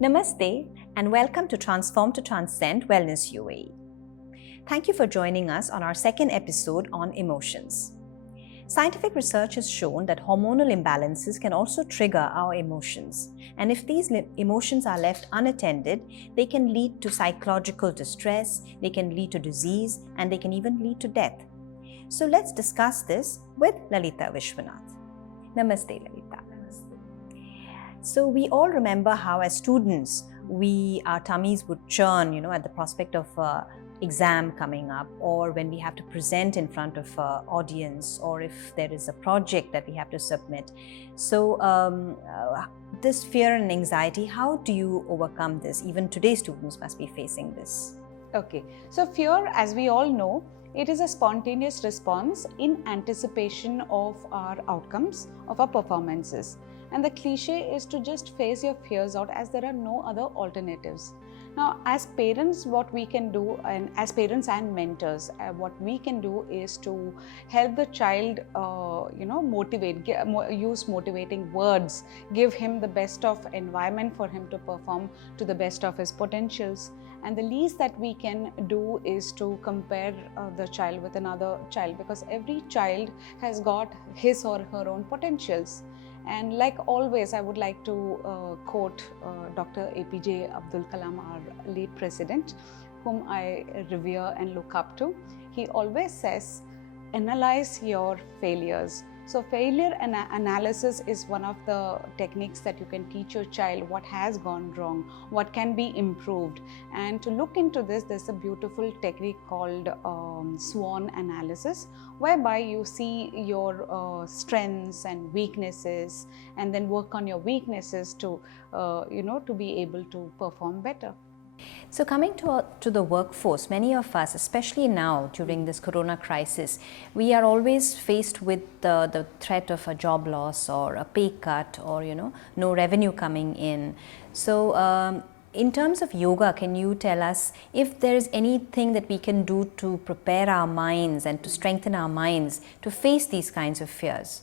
Namaste and welcome to Transform to Transcend Wellness UAE. Thank you for joining us on our second episode on emotions. Scientific research has shown that hormonal imbalances can also trigger our emotions, and if these emotions are left unattended, they can lead to psychological distress, they can lead to disease, and they can even lead to death. So let's discuss this with Lalita Vishwanath. Namaste, Lalita. So we all remember how as students, our tummies would churn, at the prospect of exam coming up, or when we have to present in front of an audience, or if there is a project that we have to submit. So this fear and anxiety, how do you overcome this? Even today's students must be facing this. Okay, so fear, as we all know, it is a spontaneous response in anticipation of our outcomes, of our performances. And the cliche is to just face your fears out, as there are no other alternatives. Now, as parents, what we can do, and as parents and mentors, what we can do is to help the child, use motivating words, give him the best of environment for him to perform to the best of his potentials. And the least that we can do is to compare the child with another child, because every child has got his or her own potentials. And like always, I would like to quote Dr. APJ Abdul Kalam, our late president, whom I revere and look up to. He always says, analyze your failures. So failure analysis is one of the techniques that you can teach your child, what has gone wrong, what can be improved. And to look into this, there's a beautiful technique called SWOT analysis, whereby you see your strengths and weaknesses, and then work on your weaknesses to be able to perform better. So coming to the workforce, many of us, especially now during this corona crisis, we are always faced with the threat of a job loss or a pay cut, or no revenue coming in. So in terms of yoga, can you tell us if there is anything that we can do to prepare our minds and to strengthen our minds to face these kinds of fears?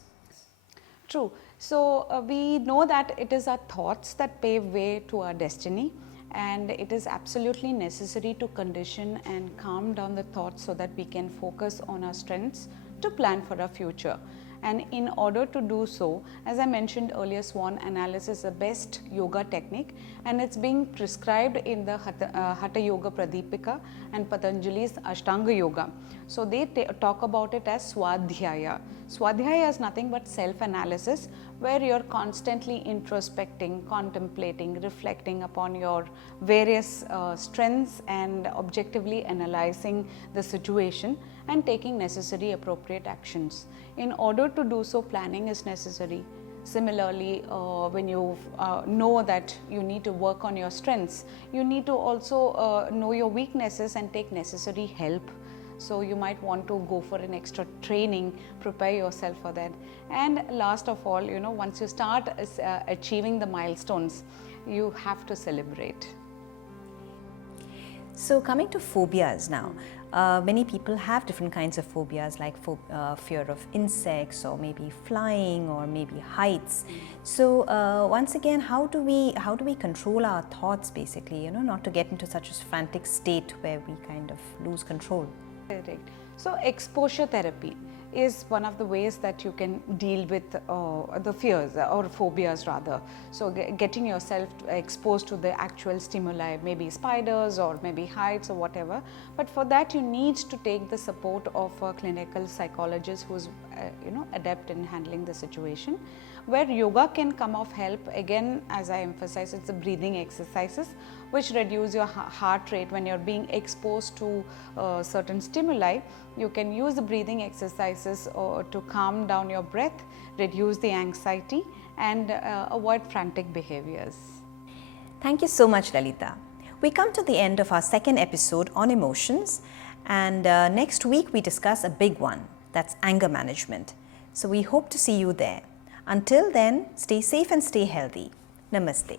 True. So we know that it is our thoughts that pave way to our destiny. And it is absolutely necessary to condition and calm down the thoughts so that we can focus on our strengths to plan for our future. And in order to do so, as I mentioned earlier, SWOT analysis is the best yoga technique, and it's being prescribed in the Hatha Yoga Pradipika and Patanjali's Ashtanga Yoga. So they talk about it as Swadhyaya. Swadhyaya is nothing but self-analysis, where you're constantly introspecting, contemplating, reflecting upon your various strengths and objectively analyzing the situation and taking necessary appropriate actions. In order to do so, planning is necessary. Similarly, when you know that you need to work on your strengths, you need to also know your weaknesses and take necessary help. So you might want to go for an extra training, prepare yourself for that. And last of all, once you start achieving the milestones, you have to celebrate. So coming to phobias now, many people have different kinds of phobias, like fear of insects, or maybe flying, or maybe heights. So once again, how do we control our thoughts, basically, not to get into such a frantic state where we kind of lose control? Correct. So exposure therapy is one of the ways that you can deal with the fears or phobias rather. So getting yourself exposed to the actual stimuli, maybe spiders or maybe heights or whatever. But for that, you need to take the support of a clinical psychologist who's adept in handling the situation. Where yoga can come of help, again, as I emphasize, it's the breathing exercises which reduce your heart rate when you're being exposed to certain stimuli. You can use the breathing exercises to calm down your breath, reduce the anxiety, and avoid frantic behaviors. Thank you so much, Lalita. We come to the end of our second episode on emotions, and next week we discuss a big one, that's anger management. So we hope to see you there. Until then, stay safe and stay healthy. Namaste.